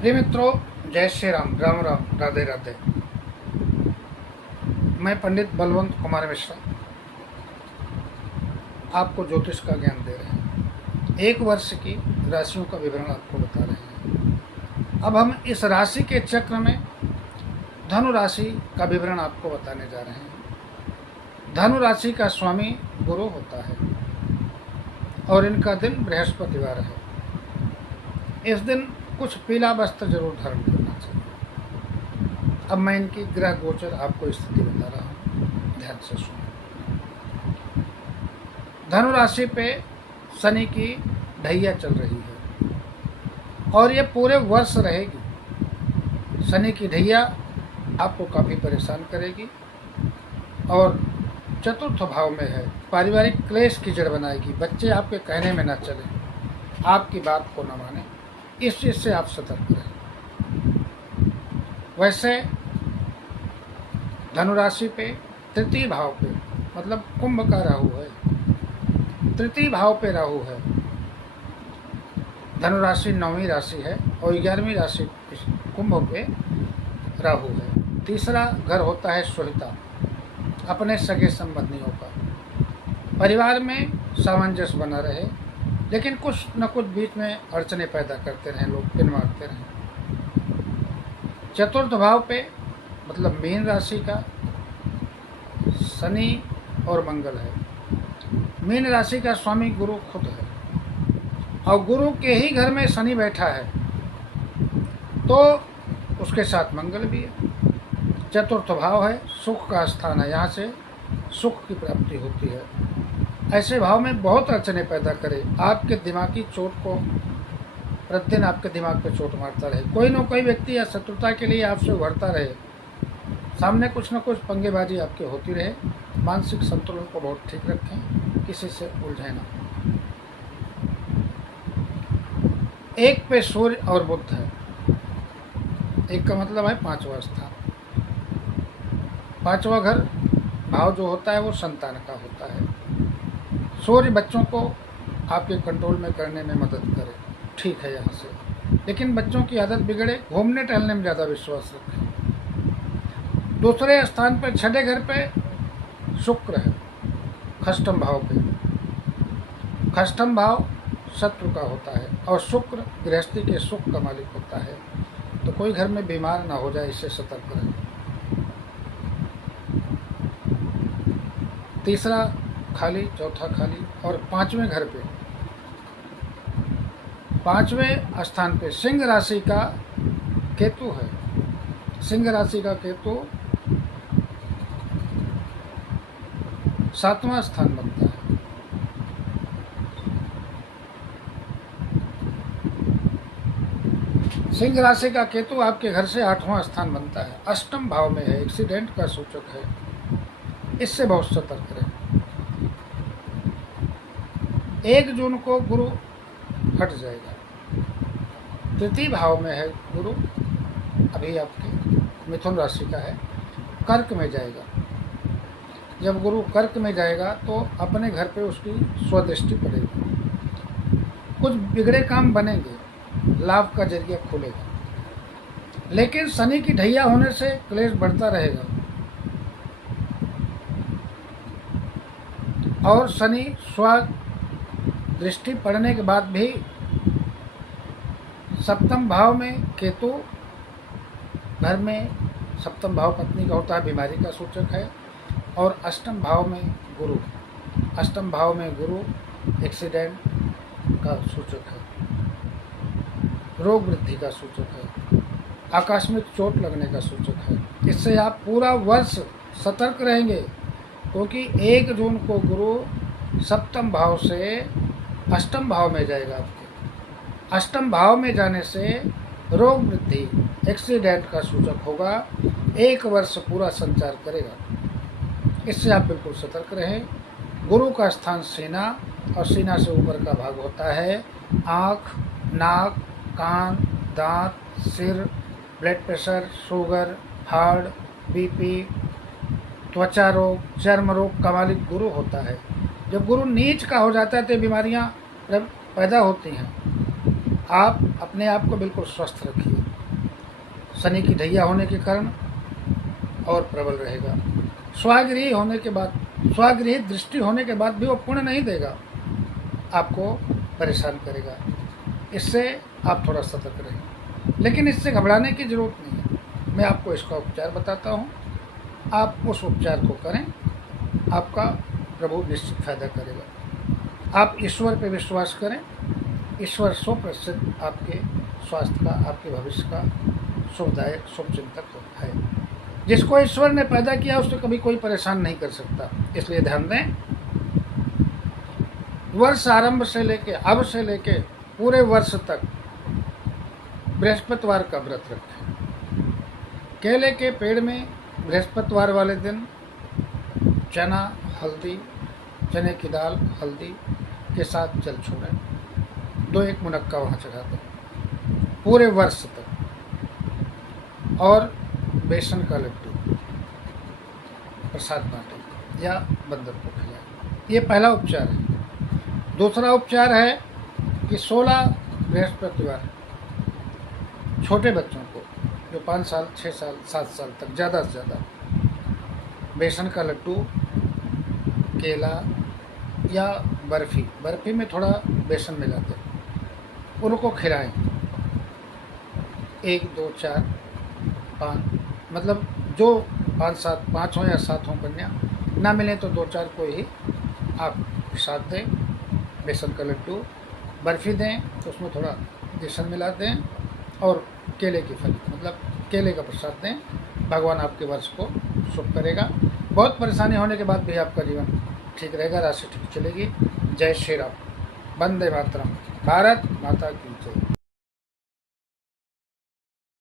प्रिय मित्रों, जय श्री राम, राम राम, राधे राधे। मैं पंडित बलवंत कुमार मिश्रा आपको ज्योतिष का ज्ञान दे रहे हैं। एक वर्ष की राशियों का विवरण आपको बता रहे हैं। अब हम इस राशि के चक्र में धनु राशि का विवरण आपको बताने जा रहे हैं। धनु राशि का स्वामी गुरु होता है और इनका दिन बृहस्पतिवार है। इस दिन कुछ पीला वस्त्र जरूर धारण करना चाहिए। अब मैं इनकी ग्रह गोचर आपको स्थिति बता रहा हूँ, ध्यान से सुनो। धनु राशि पे शनि की ढैया चल रही है और ये पूरे वर्ष रहेगी। शनि की ढैया आपको काफ़ी परेशान करेगी और चतुर्थ भाव में है। पारिवारिक क्लेश की जड़ बनाएगी। बच्चे आपके कहने में ना चले, आपकी बात को न माने, इस चीज़ से आप सतर्क रहें। वैसे धनुराशि पे तृतीय भाव पे, मतलब कुंभ का राहु है, तृतीय भाव पे राहु है। धनुराशि 9वीं राशि है और 11वीं राशि कुंभ पे राहु है। तीसरा घर होता है सुहृता, अपने सगे संबंधियों का। परिवार में सामंजस्य बना रहे, लेकिन कुछ न कुछ बीच में अड़चने पैदा करते रहें, लोग पिन मारते रहें। चतुर्थ भाव पे, मतलब मीन राशि का शनि और मंगल है। मीन राशि का स्वामी गुरु खुद है और गुरु के ही घर में शनि बैठा है, तो उसके साथ मंगल भी है। चतुर्थ भाव है, सुख का स्थान है, यहाँ से सुख की प्राप्ति होती है। ऐसे भाव में बहुत अड़चने पैदा करे। आपके दिमागी चोट को प्रतिदिन आपके दिमाग पे चोट मारता रहे। कोई न कोई व्यक्ति या शत्रुता के लिए आपसे उभरता रहे, सामने कुछ न कुछ पंगेबाजी आपकी होती रहे। मानसिक संतुलन को बहुत ठीक रखें, किसी से उलझे ना। एक पे सूर्य और बुध है। एक का मतलब है पांचवा स्थान। पांचवा घर भाव जो होता है वो संतान का होता है। सूर्य बच्चों को आपके कंट्रोल में करने में मदद करे, ठीक है यहाँ से, लेकिन बच्चों की आदत बिगड़े, घूमने टहलने में ज़्यादा विश्वास रखें। दूसरे स्थान पर छठे घर पे शुक्र है, खष्टम भाव पे। खष्टम भाव शत्रु का होता है और शुक्र गृहस्थी के सुख का मालिक होता है, तो कोई घर में बीमार ना हो जाए, इससे सतर्क रहें। तीसरा खाली, चौथा खाली और पांचवें घर पे, पांचवें स्थान पे सिंह राशि का केतु है। सिंह राशि का केतु 7वां स्थान बनता है। सिंह राशि का केतु आपके घर से 8वां स्थान बनता है। अष्टम भाव में है, एक्सीडेंट का सूचक है, इससे बहुत सतर्क रहें। 1 जून को गुरु हट जाएगा। तृतीय भाव में है गुरु, अभी आपके मिथुन राशि का है, कर्क में जाएगा। जब गुरु कर्क में जाएगा तो अपने घर पे उसकी स्वदृष्टि पड़ेगी। कुछ बिगड़े काम बनेंगे, लाभ का जरिया खुलेगा, लेकिन शनि की ढैया होने से क्लेश बढ़ता रहेगा। और शनि स्व दृष्टि पड़ने के बाद भी सप्तम भाव में केतु, घर में सप्तम भाव पत्नी का होता है, बीमारी का सूचक है। और अष्टम भाव में गुरु, अष्टम भाव में गुरु एक्सीडेंट का सूचक है, रोग वृद्धि का सूचक है, आकस्मिक चोट लगने का सूचक है। इससे आप पूरा वर्ष सतर्क रहेंगे, क्योंकि 1 जून को गुरु सप्तम भाव से अष्टम भाव में जाएगा। आपके अष्टम भाव में जाने से रोग वृद्धि, एक्सीडेंट का सूचक होगा। 1 वर्ष पूरा संचार करेगा, इससे आप बिल्कुल सतर्क रहें। गुरु का स्थान सीना और सीना से ऊपर का भाग होता है आँख, नाक, कान, दांत, सिर, blood pressure, sugar, heart, BP, त्वचा रोग, चर्म रोग का मालिक गुरु होता है। जब गुरु नीच का हो जाता है तो बीमारियां पैदा होती हैं। आप अपने आप को बिल्कुल स्वस्थ रखिए। शनि की ढैया होने के कारण और प्रबल रहेगा। स्वागृही होने के बाद, स्वागृही दृष्टि होने के बाद भी वो पुण्य नहीं देगा, आपको परेशान करेगा। इससे आप थोड़ा सतर्क रहें, लेकिन इससे घबराने की ज़रूरत नहीं है। मैं आपको इसका उपचार बताता हूँ, आप उस उपचार को करें, आपका प्रभु निश्चित फायदा करेगा। आप ईश्वर पे विश्वास करें, ईश्वर 100% आपके स्वास्थ्य का, आपके भविष्य का शुभदायक शुभचिंतक होता है। जिसको ईश्वर ने पैदा किया उसको कभी कोई परेशान नहीं कर सकता। इसलिए ध्यान दें, वर्ष आरंभ से लेके अब से लेके पूरे वर्ष तक बृहस्पतिवार का व्रत रखें। केले के पेड़ में बृहस्पतिवार वाले दिन चना, हल्दी, चने की दाल, हल्दी के साथ जल छोड़ें, 2-1 मुनक्का वहाँ चढ़ा दें पूरे वर्ष तक। और बेसन का लड्डू प्रसाद बांटें या बंदर को खिलाएं। ये पहला उपचार है। दूसरा उपचार है कि 16 बृहस्पतिवार छोटे बच्चों को, जो 5 साल, 6 साल, 7 साल तक, ज़्यादा से ज़्यादा बेसन का लड्डू, केला या बर्फ़ी में थोड़ा बेसन मिला दें, उनको खिलाएं। 1, 2, 4, 5, मतलब जो 5 हों या 7 हों कन्या, ना मिले तो 2-4 को ही आप प्रसाद दें। बेसन का लड्डू, बर्फ़ी दें तो उसमें थोड़ा बेसन मिला दें, और केले की फली, मतलब केले का प्रसाद दें। भगवान आपके वर्ष को शुभ करेगा। बहुत परेशानी होने के बाद भी आपका जीवन ठीक रहेगा, राशि ठीक चलेगी। जय श्री राम। वंदे मातरम। भारत माता की जय।